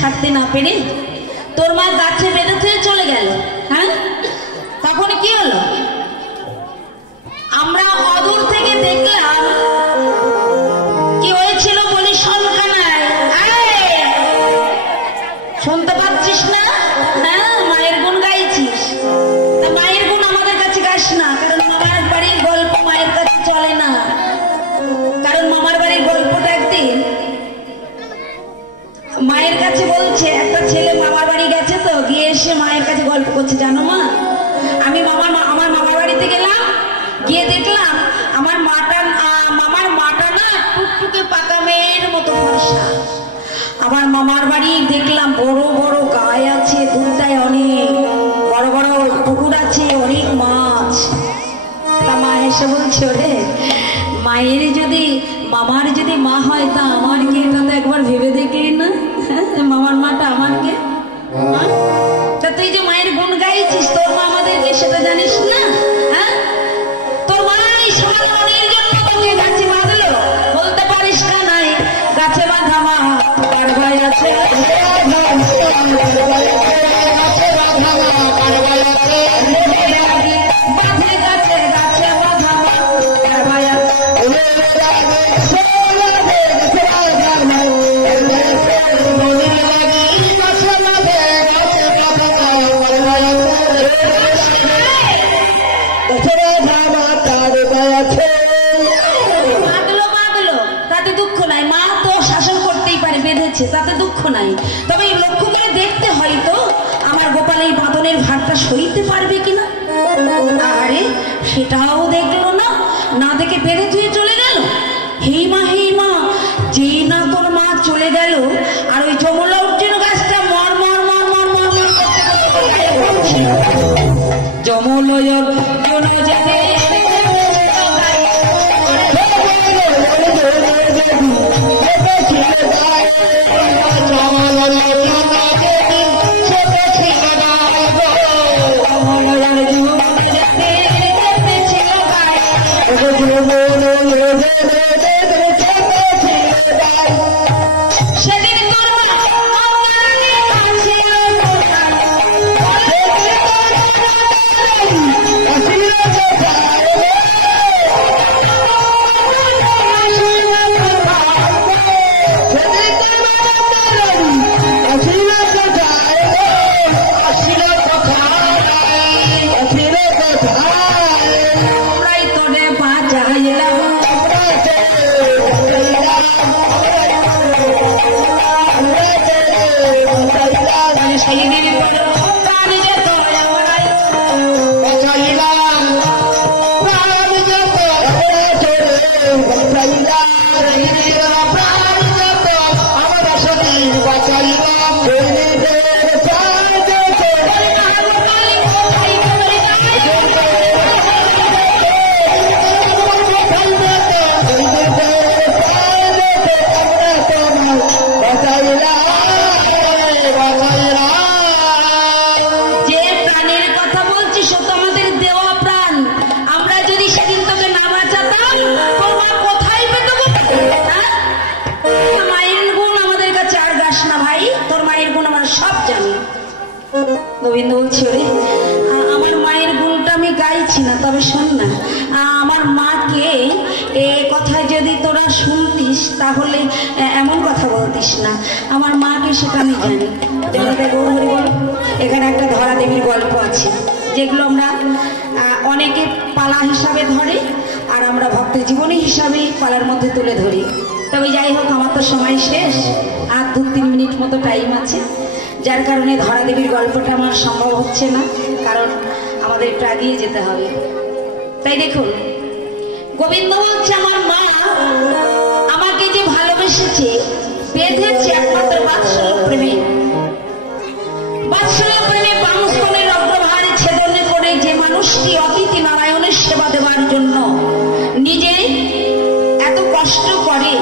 ছাড়তে না পেরে তোর মা গাছে বেঁধে থেকে চলে গেল। হ্যাঁ, তখন কি হলো? আমরা অদূর থেকে দেখলাম কি হয়েছিল বলি শোনখানায়। শুনতে পাচ্ছিস না? হ্যাঁ, মায়ের গুণ গাইছিস। মায়ের গুণ আমাদের কাছে গাস না, কারণ মামার বাড়ির গল্প মায়ের কাছে চলে না। কারণ মামার বাড়ির গল্পটা একদিন মায়ের কাছে বলছে, একটা ছেলে মামার বাড়ি গেছে তো, গিয়ে এসে মায়ের কাছে গল্প করছে, জানো মা আমি আমার মামার বাড়িতে গেলাম, গিয়ে দেখলাম আমার মামার মাটা না টুকটুকে পাকা মেয়ের মতো ফর্সা। আমার মামার বাড়ি দেখলাম বড় বড় গায়ে আছে, দুধটায় অনেক বড় বড় পুকুর আছে, অনেক মাছ। তা মা এসে বলছে, ওরে মায়ের যদি মামার যদি মা হয় তা আমার কি, এটা তো একবার ভেবে দেখলি না? মামার মাটা আমার কে? তা তুই যে মায়ের গুণ গাইছিস, তোর মা আমাদেরকে সেটা জানিস না? হ্যাঁ, তোর মা এই মনের জন্য তোকে গাছে বাঁধলো, বলতে পারিস না নাই গাছে বাঁধা মা কার ভাই আছে, বাঁধে গাছে গাছে বাঁধা মা কার ভাই আছে। তাতে দুঃখ নাই, মা তো শাসন করতেই পারে, বেঁধেছে, তাতে দুঃখ নাই। তবে লক্ষ্য করে দেখতে হয়তো আমার গোপাল এই বাঁধনের ভারটা সইতে পারবে কিনা। আরে সেটাও দেখলো না, না দেখে বেঁধে ধুয়ে চলে গেল। হেই মা যেই না তোর মা চলে গেল, আর ওই জমলা উজ্জীন গাছটা মর মর মর মর মর মর জমলয় জনজাতে গোবিন্দ বলছি, ওরে আমার মায়ের গুণটা আমি গাইছি না, তবে শোন না, আমার মাকে এ কথা যদি তোরা শুনতিস তাহলে এমন কথা বলতিস না। আমার মাকে সেটা আমি জানি। এখানে একটা ধরা দেবীর গল্প আছে, যেগুলো আমরা অনেকে পালা হিসাবে ধরে, আর আমরা ভক্তের জীবনী হিসাবে পালার মধ্যে তুলে ধরি। তবে যাই হোক, আমার তো সময় শেষ, আর 2-3 মিনিট মতো টাইম আছে, যার কারণে ধরা দেবীর গল্পটা আমার সম্ভব হচ্ছে না, কারণ আমাদের একটু এগিয়ে যেতে হবে। তাই দেখুন, গোবিন্দ বলছে, আমার মা আমাকে যে ভালোবেসেছে, বেঁধেছে একমাত্র বাৎসল্য প্রেমে। বাৎসল্য প্রেমে মানুষগণের অগ্রভারে ছেদনে করে যে মানুষটি অতিথি নারায়ণের সেবা দেওয়ার জন্য নিজে এত কষ্ট করে,